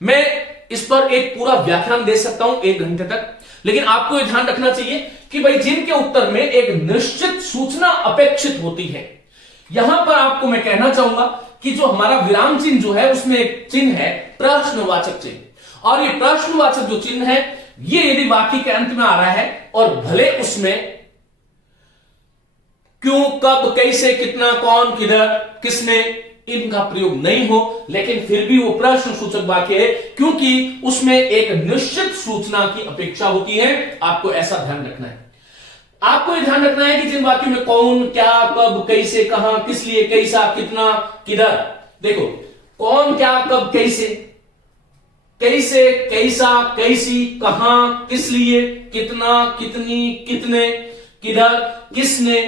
मैं इस पर एक पूरा व्याख्यान दे सकता हूं 1 घंटे तक, लेकिन आपको यह ध्यान रखना चाहिए कि भाई जिनके उत्तर में एक निश्चित सूचना अपेक्षित होती है। यहां पर आपको मैं कहना चाहूंगा कि जो हमारा विराम चिन्ह जो है उसमें एक चिन्ह है प्रश्नवाचक चिन्ह, और ये प्रश्नवाचक जो चिन्ह है ये यदि वाक्य के अंत में आ रहा है और भले उसमें क्यों, कब, कैसे, कितना, कौन, किधर, किसने, इनका प्रयोग नहीं हो, लेकिन फिर भी वो प्रश्न सूचक वाक्य है, क्योंकि उसमें एक निश्चित सूचना की अपेक्षा होती है। आपको ऐसा ध्यान रखना है। आपको यह ध्यान रखना है कि जिन वाक्यों में कौन, क्या, कब, कैसे, कहां, किस लिए, कैसा, कितना, किधर, देखो कौन, क्या, कब, कैसे, कैसे, कैसा, कैसी, कहां, किस लिए, कितना, कितनी, कितने, किधर, किसने।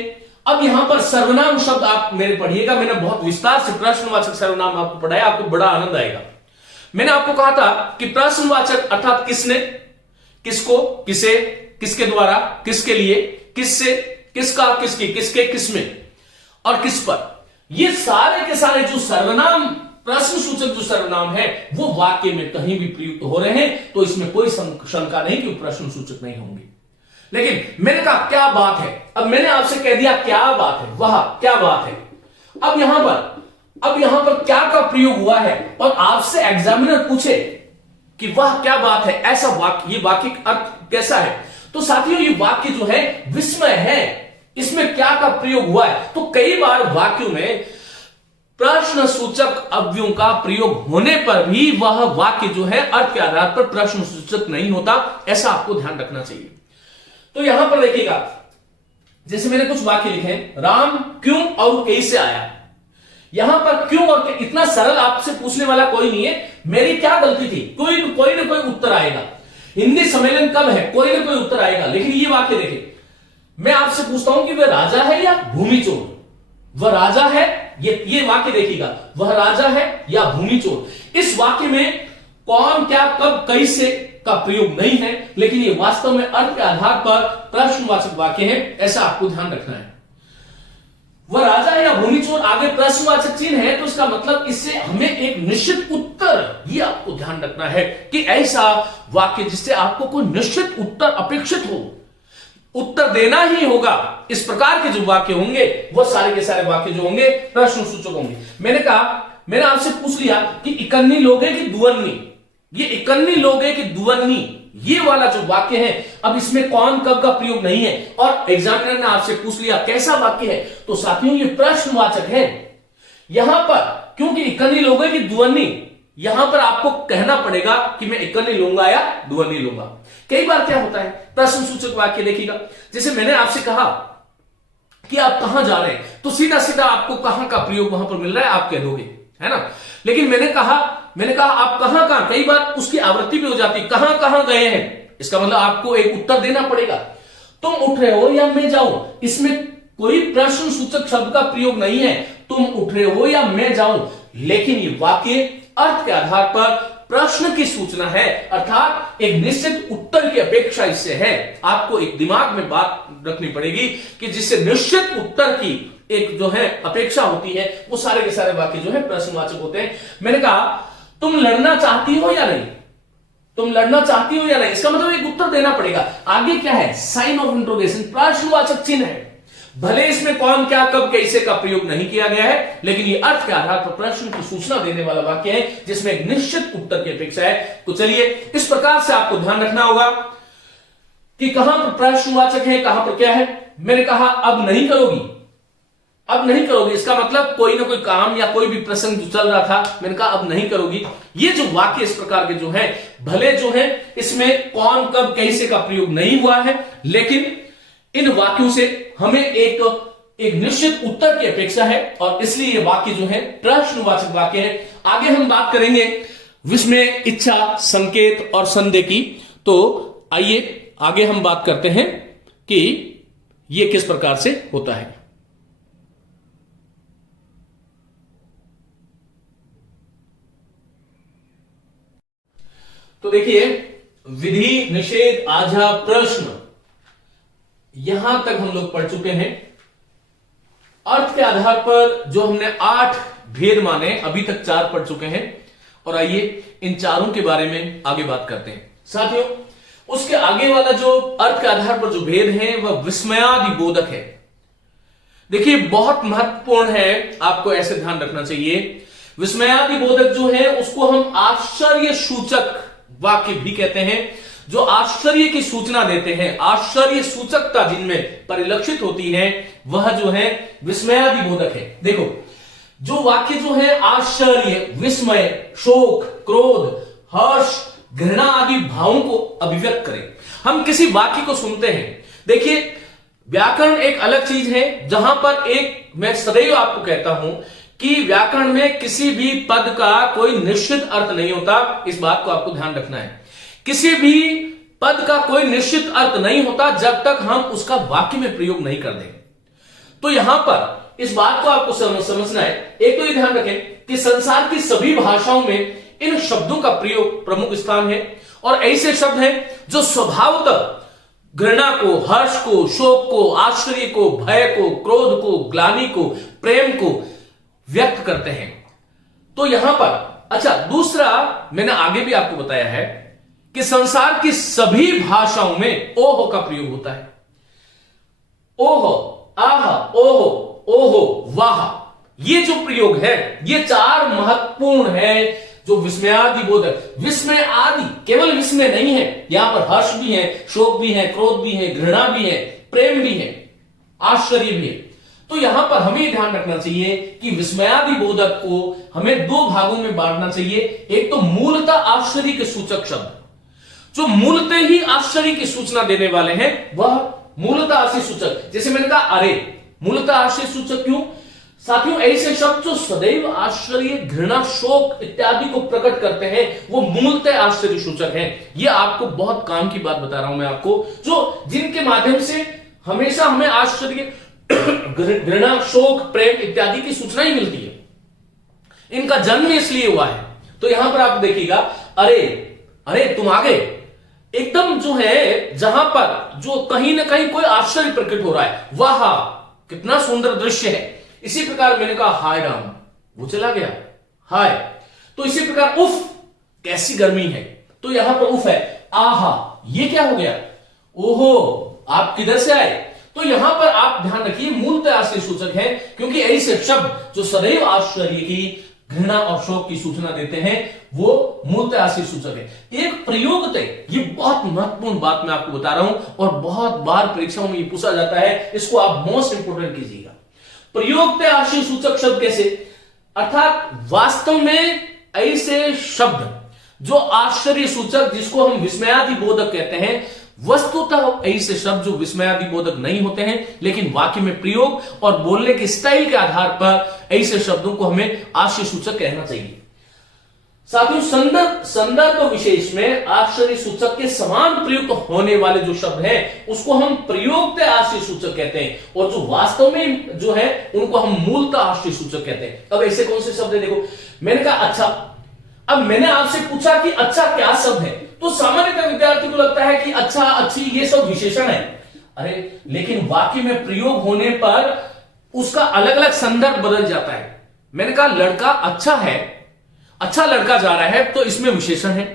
अब यहां पर सर्वनाम शब्द आप मेरे पढ़िएगा, मैंने बहुत विस्तार से प्रश्नवाचक सर्वनाम आपको पढ़ाया, आपको बड़ा आनंद आएगा। मैंने आपको कहा था कि प्रश्नवाचक अर्थात किसने, किसको, किसे, किसके द्वारा, किसके लिए, किससे, किसका, किसकी, किसके, किसमें और किस पर, ये सारे के सारे जो सर्वनाम, प्रश्न सूचक जो सर्वनाम है वो वाक्य में कहीं भी प्रयुक्त हो रहे हैं, तो इसमें कोई शंका नहीं कि प्रश्न सूचक नहीं होंगे। लेकिन मैंने कहा क्या बात है, अब मैंने आपसे कह दिया क्या बात है, वाह क्या बात है। अब यहां पर क्या का प्रयोग हुआ है और आपसे एग्जामिनर पूछे कि वाह क्या बात है, ऐसा वाक्य, ये वाक्य का अर्थ कैसा है, तो साथियों ये वाक्य जो है विस्मय है, इसमें क्या का प्रयोग हुआ है। तो कई बार वाक्यों में प्रश्न सूचक अवयवों का प्रयोग होने पर भी वह वाक्य जो है अर्थ के आधार पर प्रश्न सूचक नहीं होता, ऐसा आपको ध्यान रखना चाहिए। तो यहां पर देखिएगा, जैसे मैंने कुछ वाक्य लिखे, राम क्यों और कैसे आया। यहां पर क्यों और इतना सरल आपसे पूछने वाला कोई नहीं है, मेरी क्या गलती थी, कोई ना कोई उत्तर आएगा। हिंदी सम्मेलन कब है, कोई ना कोई उत्तर आएगा। लेकिन ये वाक्य देखिए, मैं आपसे पूछता हूं कि वह राजा है या भूमि चोर। वह राजा है, ये वाक्य देखिएगा, वह राजा है या भूमि चोर। इस वाक्य में कौन, क्या, कब, कैसे का प्रयोग नहीं है, लेकिन ये वास्तव में अर्थ के आधार पर प्रश्नवाचक वाक्य है, ऐसा आपको ध्यान रखना है। वह राजा है या भूमि चोर, आगे प्रश्नवाचक चिन्ह है, तो इसका मतलब इससे हमें एक निश्चित उत्तर, ये आपको ध्यान रखना है कि ऐसा वाक्य जिससे आपको कोई निश्चित उत्तर अपेक्षित हो, उत्तर देना ही होगा। इस प्रकार के जो वाक्य होंगे वो सारे के सारे वाक्य जो होंगे प्रश्न सूचक होंगे। मैंने आपसे पूछ लिया कि इकन्नी लोगे कि दुअन्नी, ये इकन्नी लोगे कि दुअन्नी, ये वाला जो वाक्य है, अब इसमें कौन, कब का प्रयोग नहीं है, और एग्जामिनर ने आपसे पूछ लिया कैसा वाक्य है, तो साथियों ये प्रश्नवाचक है। यहां पर क्योंकि इकन्नी लोगे कि दुअन्नी, यहां पर आपको कहना पड़ेगा कि मैं इकन्नी लूंगा या दुअन्नी लूंगा। कई बार क्या होता है, प्रश्न सूचक वाक्य देखिएगा, जैसे मैंने आपसे कहा कि आप कहां जा रहे हैं, तो सीधा सीधा आपको कहां का प्रयोग वहां पर मिल रहा है, आप कह दोगे, है ना। लेकिन मैंने कहा आप कहां कहां, कई बार उसकी आवृत्ति भी हो जाती, कहां कहां गए हैं, इसका मतलब आपको एक उत्तर देना पड़ेगा। तुम उठ रहे हो या मैं जाऊं, इसमें कोई प्रश्न सूचक शब्द का प्रयोग नहीं है, तुम उठ रहे हो या मैं जाऊं, लेकिन ये वाक्य अर्थ के आधार पर प्रश्न की सूचना है, अर्थात एक निश्चित उत्तर की अपेक्षा इससे है। आपको एक दिमाग में बात रखनी पड़ेगी कि जिससे निश्चित उत्तर की एक जो है अपेक्षा होती है, वो सारे के सारे वाक्य जो है प्रश्नवाचक होते हैं। मैंने कहा तुम लड़ना चाहती हो या नहीं, तुम लड़ना चाहती हो या नहीं, इसका मतलब एक उत्तर देना पड़ेगा। आगे क्या है, साइन ऑफ इंट्रोगेशन, प्रश्नवाचक चिन्ह है। भले इसमें कौन क्या कब कैसे का प्रयोग नहीं किया गया है, लेकिन ये अर्थ के आधार पर प्रश्न की सूचना देने वाला वाक्य है जिसमें एक निश्चित उत्तर की अपेक्षा है। तो चलिए इस प्रकार से आपको ध्यान रखना होगा कि कहां पर प्रश्नवाचक है, कहां पर क्या है। मैंने कहा अब नहीं करोगी, अब नहीं करोगी, इसका मतलब कोई ना कोई काम या कोई भी प्रसंग जो चल रहा था, मैंने कहा अब नहीं करोगी। ये जो वाक्य इस प्रकार के जो है, भले जो है इसमें कौन कब कैसे का प्रयोग नहीं हुआ है, लेकिन इन वाक्यों से हमें एक निश्चित उत्तर की अपेक्षा है और इसलिए ये वाक्य जो है प्रश्नवाचक वाक्य है। आगे हम बात करेंगे विस्मय, इच्छा, संकेत और संदेह की। तो आइए आगे हम बात करते हैं कि ये किस प्रकार से होता है। तो देखिए, विधि, निषेध, आज्ञा, प्रश्न, यहां तक हम लोग पढ़ चुके हैं। अर्थ के आधार पर जो हमने 8 भेद माने, अभी तक 4 पढ़ चुके हैं और आइए इन चारों के बारे में आगे बात करते हैं। साथियों, उसके आगे वाला जो अर्थ के आधार पर जो भेद है वह विस्मयादि बोधक है। देखिए बहुत महत्वपूर्ण है, आपको ऐसे ध्यान रखना चाहिए। विस्मयादि बोधक जो है उसको हम आश्चर्य सूचक वाक्य भी कहते हैं, जो आश्चर्य की सूचना देते हैं, आश्चर्य सूचकता जिनमें परिलक्षित होती है, वह जो है विस्मयादि बोधक है। देखो, जो वाक्य जो है आश्चर्य, विस्मय, शोक, क्रोध, हर्ष, घृणा आदि भावों को अभिव्यक्त करें। हम किसी वाक्य को सुनते हैं, देखिए व्याकरण एक अलग चीज है, जहां पर एक मैं सदैव आपको कहता हूं कि व्याकरण में किसी भी पद का कोई निश्चित अर्थ नहीं होता। इस बात को आपको ध्यान रखना है। किसी भी पद का कोई निश्चित अर्थ नहीं होता जब तक हम उसका वाक्य में प्रयोग नहीं कर दें। तो यहां पर इस बात को आपको समझना है। एक तो ये ध्यान रखें कि संसार की सभी भाषाओं में इन शब्दों का प्रयोग प्रमुख स्थान है और ऐसे शब्द हैं जो स्वभावतः घृणा को, हर्ष को, शोक को, आश्चर्य को, भय को, क्रोध को, ग्लानि को, प्रेम को व्यक्त करते हैं। तो यहां पर अच्छा, दूसरा मैंने आगे भी आपको बताया है कि संसार की सभी भाषाओं में ओह का प्रयोग होता है। ओह, आह, ओह, ओह, वाह, ये जो प्रयोग है ये 4 महत्वपूर्ण है जो विस्मयादि बोधक। विस्मय आदि केवल विस्मय नहीं है, यहां पर हर्ष भी है, शोक भी है, क्रोध भी है, घृणा भी है, प्रेम भी है, आश्चर्य भी है। तो यहां पर हमें ध्यान रखना चाहिए कि विस्मयादि बोधक को हमें 2 भागों में बांटना चाहिए। एक तो मूलतः आश्चर्य के सूचक शब्द, जो मूलतः ही आश्चर्य की सूचना देने वाले हैं, वह मूलतः आश्चर्य सूचक। जैसे मैंने कहा अरे, मूलतः आश्चर्य सूचक क्यों? साथियों, ऐसे शब्द जो सदैव आश्चर्य, घृणा, शोक इत्यादि को प्रकट करते हैं वो मूलतः आश्चर्य सूचक हैं। ये आपको बहुत काम की बात बता रहा हूं मैं आपको, जो जिनके माध्यम से हमेशा हमें आश्चर्य, घृणा, शोक, प्रेम इत्यादि की सूचना ही मिलती है। इनका जन्म इसलिए हुआ है। तो यहां पर आप देखिएगा, अरे अरे तुम आ गए, एकदम जो है जहां पर जो कहीं ना कहीं कोई आश्चर्य प्रकट हो रहा है, वाह कितना सुंदर दृश्य है। इसी प्रकार मैंने कहा हाय राम, वो चला गया, हाय। तो इसी प्रकार उफ, कैसी गर्मी है, तो यहां पर उफ है। आहा, ये क्या हो गया, ओहो आप किधर से आए। तो यहां पर आप ध्यान रखिए मूलतः आश्चर्य सूचक है, क्योंकि ऐसे शब्द जो सदैव आश्चर्य की, घृणा और शोक की सूचना देते हैं वो मूलतः आश्चर्य सूचक है। एक प्रयोगतः, ये बहुत महत्वपूर्ण बात मैं आपको बता रहा हूं और बहुत बार परीक्षाओं में ये पूछा जाता है, इसको आप मोस्ट इंपोर्टेंट कीजिएगा। प्रयोगतः आश्चर्य सूचक शब्द कैसे, अर्थात वास्तव में ऐसे शब्द जो आश्चर्य सूचक, जिसको हम विस्मयादि बोधक कहते हैं, वस्तुतः ऐसे शब्द जो विस्मयादि बोधक नहीं होते हैं, लेकिन वाक्य में प्रयोग और बोलने के स्टाइल के आधार पर ऐसे शब्दों को हमें आश्चर्य सूचक कहना चाहिए। साथियों, संदर्भ विशेष में आश्चर्य सूचक के समान प्रयुक्त होने वाले जो शब्द हैं उसको हम प्रयोगतः आश्चर्य सूचक कहते हैं, और जो वास्तव में जो है उनको हम मूलतः आश्चर्य सूचक कहते हैं। अब ऐसे कौन से शब्द है? देखो, मैंने कहा अच्छा। अब मैंने आपसे पूछा कि अच्छा क्या शब्द है, तो सामान्यतः विद्यार्थी को लगता है कि अच्छा, अच्छी, ये सब विशेषण है। अरे लेकिन वाक्य में प्रयोग होने पर उसका अलग अलग संदर्भ बदल जाता है। मैंने कहा लड़का अच्छा है, अच्छा लड़का जा रहा है, तो इसमें विशेषण है।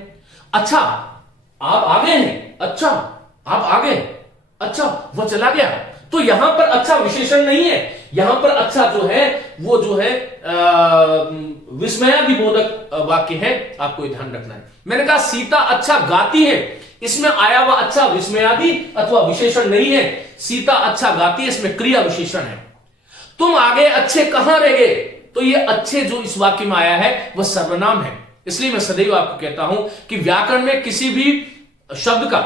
अच्छा आप आ गए हैं, अच्छा आप आ गए, अच्छा वह चला गया, तो यहां पर अच्छा विशेषण नहीं है। यहां पर अच्छा जो है वो जो है विस्मयादिबोधक वाक्य है, आपको ये ध्यान रखना है। मैंने कहा सीता अच्छा गाती है, इसमें आया हुआ अच्छा विस्मयादि अथवा विशेषण नहीं है। सीता अच्छा गाती है, इसमें क्रिया विशेषण है। तुम आगे अच्छे कहां रह गए, तो ये अच्छे जो इस वाक्य में आया है वह सर्वनाम है। इसलिए मैं सदैव आपको कहता हूं कि व्याकरण में किसी भी शब्द का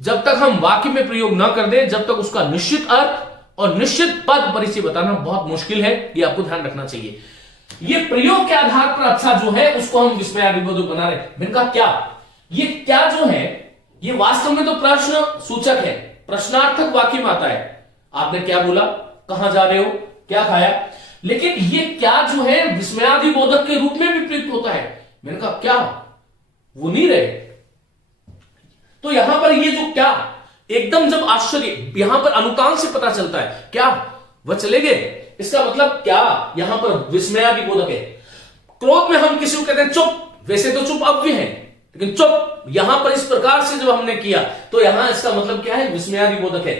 जब तक हम वाक्य में प्रयोग न कर दें, जब तक उसका निश्चित अर्थ और निश्चित पद परिचय बताना बहुत मुश्किल है। ये आपको ध्यान रखना चाहिए। ये प्रयोग के आधार पर अच्छा जो है उसको हम विस्मयादिबोधक बना रहे। मैंने कहा क्या, ये क्या जो है ये वास्तव में तो प्रश्न सूचक है, प्रश्नार्थक वाक्य में आता है। आपने क्या बोला, कहां जा रहे हो, क्या खाया, लेकिन ये क्या जो है विस्मयादिबोधक के रूप में भी प्रयुक्त होता है। मैंने कहा क्या, वो नहीं रहे। तो यहां पर ये जो क्या एकदम जब आश्चर्य, यहां पर अनुतान से पता चलता है क्या वह चले गए, इसका मतलब क्या यहां पर विस्मयादिबोधक है। क्रोध में हम किसी को कहते हैं चुप, वैसे तो चुप अव्यय है, लेकिन चुप यहां पर इस प्रकार से जब हमने किया तो यहां इसका मतलब क्या है, विस्मयादिबोधक है।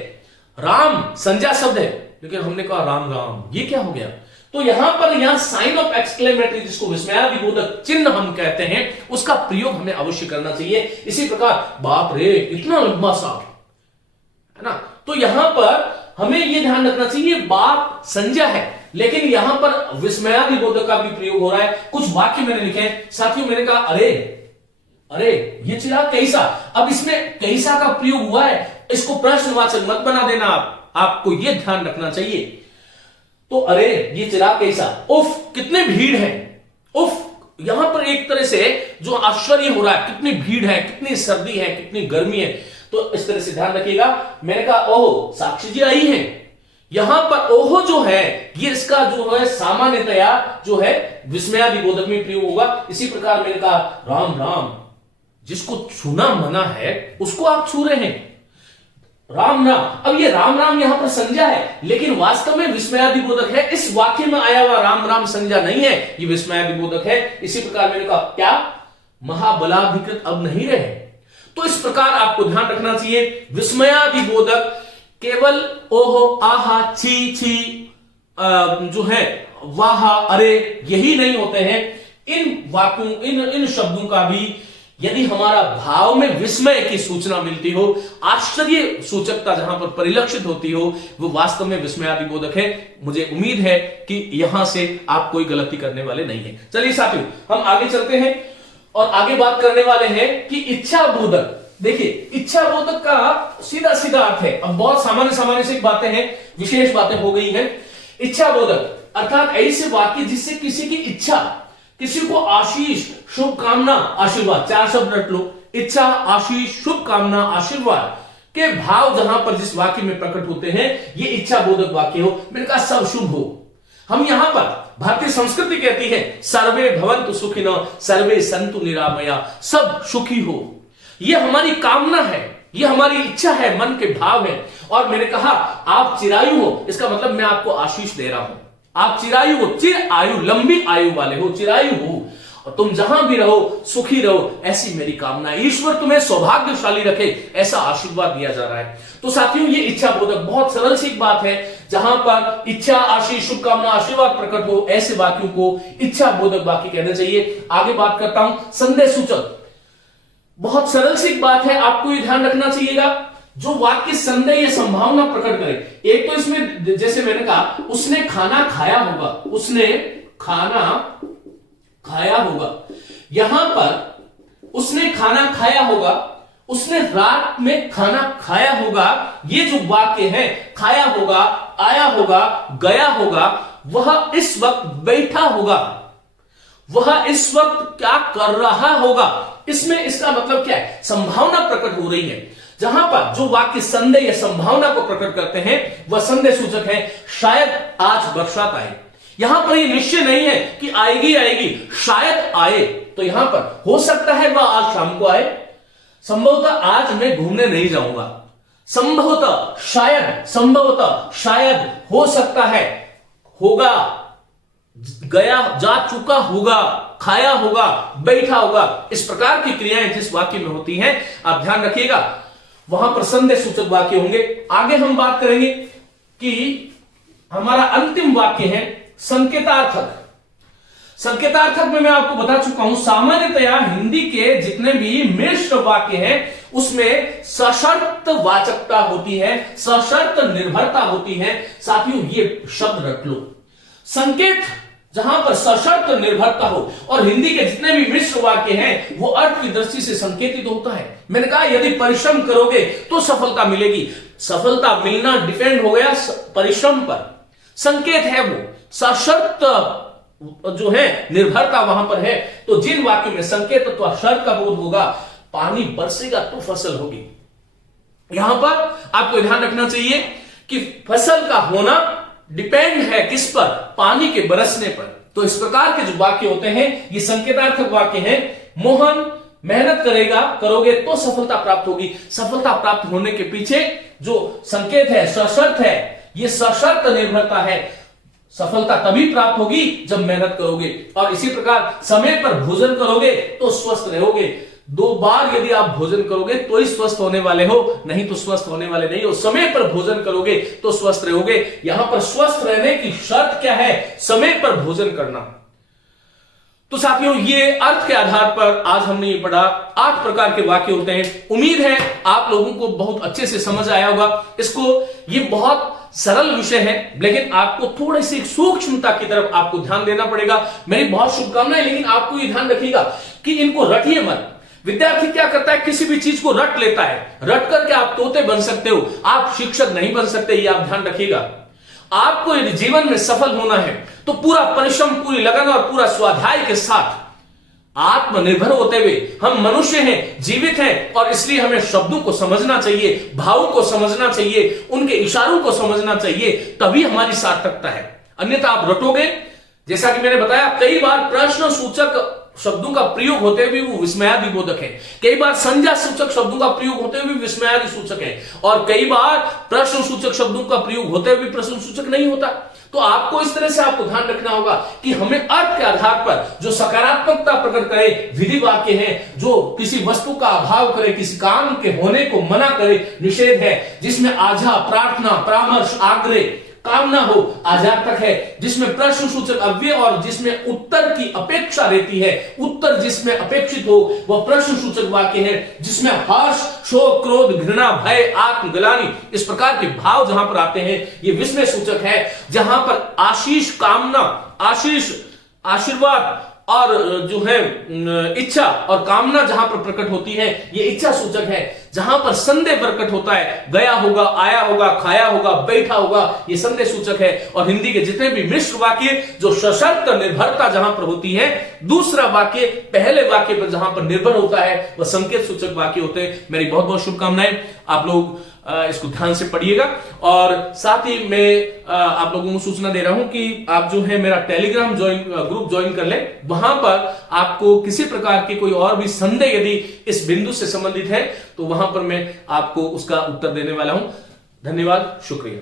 राम संज्ञा शब्द है, लेकिन हमने कहा राम राम, ये क्या हो गया। तो यहां पर यहां साइन ऑफ एक्सक्लेमेटरी, जिसको विस्मयादिबोधक चिन्ह हम कहते हैं, उसका प्रयोग हमें अवश्य करना चाहिए। इसी प्रकार बाप रे इतना लंबा सा, है ना, तो यहां पर हमें यह ध्यान रखना चाहिए बाप संज्ञा है, लेकिन यहां पर विस्मयादिबोधक का भी प्रयोग हो रहा है। कुछ वाक्य मैंने लिखे हैं साथियों, मैंने कहा अरे अरे ये चिराग कैसा, अब इसमें कैसा का प्रयोग हुआ है, इसको प्रश्नवाचक मत बना देना, आपको यह ध्यान रखना चाहिए। तो अरे ये चिराग कैसा, उफ कितनी भीड़ है, उफ यहां पर एक तरह से जो आश्चर्य हो रहा है, कितनी भीड़ है, कितनी सर्दी है, कितनी गर्मी है। तो इस तरह से ध्यान रखिएगा। मैंने कहा ओहो साक्षी जी आई हैं, यहां पर ओहो जो है ये इसका जो है सामान्यतया जो है विस्मयादिबोधक में प्रयोग होगा। इसी प्रकार मैंने कहा राम राम, जिसको छूना मना है उसको आप छू रहे हैं, राम राम। अब ये राम राम यहां पर संज्ञा है, लेकिन वास्तव में विस्मयादिबोधक है। इस वाक्य में आया हुआ राम राम संज्ञा नहीं है, ये विस्मयादिबोधक है। इसी प्रकार मैंने कहा क्या, महाबलाधिकृत अब नहीं रहे। तो इस प्रकार आपको ध्यान रखना चाहिए, विस्मयादिबोधक केवल ओहो आहा छी छी जो है वाह अरे यही नहीं होते हैं। इन वाक्यों इन शब्दों का भी यदि हमारा भाव में विस्मय की सूचना मिलती हो, आश्चर्य सूचकता जहां पर परिलक्षित होती हो, वो वास्तव में विस्मयादिबोधक है। मुझे उम्मीद है कि यहां से आप कोई गलती करने वाले नहीं है। चलिए साथियों हम आगे चलते हैं और आगे बात करने वाले हैं कि इच्छा बोधक। देखिए इच्छा बोधक का सीधा सीधा अर्थ है, अब बहुत सामान्य से बातें हैं, विशेष बातें हो गई हैं। इच्छा बोधक अर्थात ऐसे वाक्य जिससे किसी की इच्छा, किसी को आशीष शुभकामना आशीर्वाद, चार शब्द रट लो, इच्छा आशीष शुभकामना आशीर्वाद के भाव जहां पर जिस वाक्य में प्रकट होते हैं, ये इच्छा बोधक वाक्य हो। मैंने कहा सब शुभ हो। हम यहां पर भारतीय संस्कृति कहती है सर्वे भवन्तु सुखिनः सर्वे सन्तु निरामया, सब सुखी हो। यह हमारी कामना है, यह हमारी इच्छा है, मन के भाव है। और मैंने कहा आप चिरायु हो, इसका मतलब मैं आपको आशीष दे रहा हूं। आप चिरायु हो, चिर आयु, लंबी आयु वाले हो, चिरायु हो, और तुम जहां भी रहो सुखी रहो, ऐसी मेरी कामना है। ईश्वर तुम्हें सौभाग्यशाली रखे, ऐसा आशीर्वाद दिया जा रहा है। तो साथियों ये इच्छा बोधक बहुत सरल सी बात है, जहां पर इच्छा आशीष शुभकामना आशीर्वाद प्रकट हो, ऐसे वाक्यों को इच्छा बोधक वाक्य कहना चाहिए। आगे बात करता हूं संदेह सूचक। बहुत सरल सी बात है, आपको ये ध्यान रखना चाहिएगा। जो वाक्य संदेह या संभावना प्रकट करे, एक तो इसमें जैसे मैंने कहा उसने खाना खाया होगा, उसने खाना खाया होगा, यहां पर उसने खाना खाया होगा, उसने रात में खाना खाया होगा। ये जो वाक्य है, खाया होगा, आया होगा, गया होगा, वह इस वक्त बैठा होगा, वह इस वक्त क्या कर रहा होगा। इसमें इसका मतलब क्या है? संभावना प्रकट हो रही है। जहां पर जो वाक्य संदेह या संभावना को प्रकट करते हैं वह संदेह सूचक है। शायद आज बरसात आए, यहां पर यह निश्चय नहीं है कि आएगी आएगी, शायद आए। तो यहां पर हो सकता है वह आज शाम को आए, संभवतः आज मैं घूमने नहीं जाऊंगा, संभवतः शायद हो सकता है, होगा, गया, जा चुका होगा, खाया होगा, बैठा होगा। इस प्रकार की क्रियाएं जिस वाक्य में होती हैं, आप ध्यान रखिएगा, वहां पर संदेह सूचक वाक्य होंगे। आगे हम बात करेंगे कि हमारा अंतिम वाक्य है संकेतार्थक। संकेतार्थक में मैं आपको बता चुका हूं, सामान्यतया हिंदी के जितने भी मिश्र वाक्य हैं उसमें सशर्त वाचकता होती है, सशर्त निर्भरता होती है। साथियों, ये शब्द रख लो, संकेत जहां पर सशर्त निर्भरता हो, और हिंदी के जितने भी मिश्र वाक्य हैं वो अर्थ की दृष्टि से संकेतित होता है। मैंने कहा यदि परिश्रम करोगे तो सफलता मिलेगी। सफलता मिलना डिपेंड हो गया परिश्रम पर। संकेत है वो, सशर्त जो है निर्भरता वहां पर है। तो जिन वाक्यों में संकेत अथवा शर्त का बोध होगा, पानी बरसेगा तो फसल होगी। यहां पर आपको ध्यान रखना चाहिए कि फसल का होना डिपेंड है किस पर? पानी के बरसने पर। तो इस प्रकार के जो वाक्य होते हैं ये संकेतार्थक वाक्य हैं। मोहन मेहनत करोगे तो सफलता प्राप्त होगी। सफलता प्राप्त होने के पीछे जो संकेत है, सशर्त है, ये सशर्त निर्भरता है। सफलता तभी प्राप्त होगी जब मेहनत करोगे। और इसी प्रकार समय पर भोजन करोगे तो स्वस्थ रहोगे। 2 बार यदि आप भोजन करोगे तो ही स्वस्थ होने वाले हो, नहीं तो स्वस्थ होने वाले नहीं हो। समय पर भोजन करोगे तो स्वस्थ रहोगे। यहां पर स्वस्थ रहने की शर्त क्या है? समय पर भोजन करना। तो साथियों, ये अर्थ के आधार पर आज हमने ये पढ़ा 8 प्रकार के वाक्य होते हैं। उम्मीद है आप लोगों को बहुत अच्छे से समझ आया होगा। इसको ये बहुत सरल विषय है, लेकिन आपको थोड़ी सी सूक्ष्मता की तरफ आपको ध्यान देना पड़ेगा। मेरी बहुत शुभकामनाएं, लेकिन आपको ये ध्यान रखिएगा कि इनको रटिए मत। विद्यार्थी क्या करता है? किसी भी चीज को रट लेता है। रट करके आप तोते बन सकते हो, आप शिक्षक नहीं बन सकते, ये आप ध्यान रखिएगा। आपको यदि जीवन में सफल होना है तो पूरा परिश्रम, पूरी लगन और पूरा स्वाध्याय के साथ आत्मनिर्भर होते हुए, हम मनुष्य हैं, जीवित हैं, और इसलिए हमें शब्दों को समझना चाहिए, भावों को समझना चाहिए, उनके इशारों को समझना चाहिए, तभी हमारी सार्थकता है। अन्यथा आप रटोगे, जैसा कि मैंने बताया, कई बार प्रश्न सूचक शब्दों का प्रयोग होते हुए वो विस्मयादि बोधक है, कई बार संज्ञा सूचक शब्दों का प्रयोग होते हुए विस्मयादि सूचक है, और कई बार प्रश्न सूचक शब्दों का प्रयोग होते हुए प्रश्न सूचक नहीं होता। तो आपको इस तरह से आपको ध्यान रखना होगा कि हमें अर्थ के आधार पर जो सकारात्मकता प्रकट करे विधि वाक्य है, जो किसी वस्तु का अभाव करे, किसी काम के होने को मना करे, निषेध है, जिसमें आझा, प्रार्थना, परामर्श, आग्रह, कामना हो, आजातक है, जिसमें प्रश्न सूचक अव्यय और जिसमें उत्तर की अपेक्षा रहती है, उत्तर जिसमें अपेक्षित हो वह प्रश्न सूचक वाक्य है, जिसमें हर्ष, शोक, क्रोध, घृणा, भय, आत्मग्लानि, इस प्रकार के भाव जहां पर आते हैं ये विस्मय सूचक है। जहां पर आशीष, कामना, आशीष, आशीर्वाद और जो है इच्छा और कामना जहां पर प्रकट होती है ये इच्छा सूचक है। जहां पर संदेह प्रकट होता है, गया होगा, आया होगा, खाया होगा, बैठा होगा, ये संदेह सूचक है। और हिंदी के जितने भी मिश्र वाक्य जो सशर्त निर्भरता जहां पर होती है, दूसरा वाक्य पहले वाक्य पर जहां पर निर्भर होता है वह संकेत सूचक वाक्य होते हैं। मेरी बहुत बहुत शुभकामनाएं। आप लोग इसको ध्यान से पढ़िएगा। और साथ ही मैं आप लोगों को सूचना दे रहा हूं कि आप जो है मेरा टेलीग्राम ग्रुप ज्वाइन कर लें। वहां पर आपको किसी प्रकार के कोई और भी संदेह यदि इस बिंदु से संबंधित है तो वहां पर मैं आपको उसका उत्तर देने वाला हूं। धन्यवाद, शुक्रिया।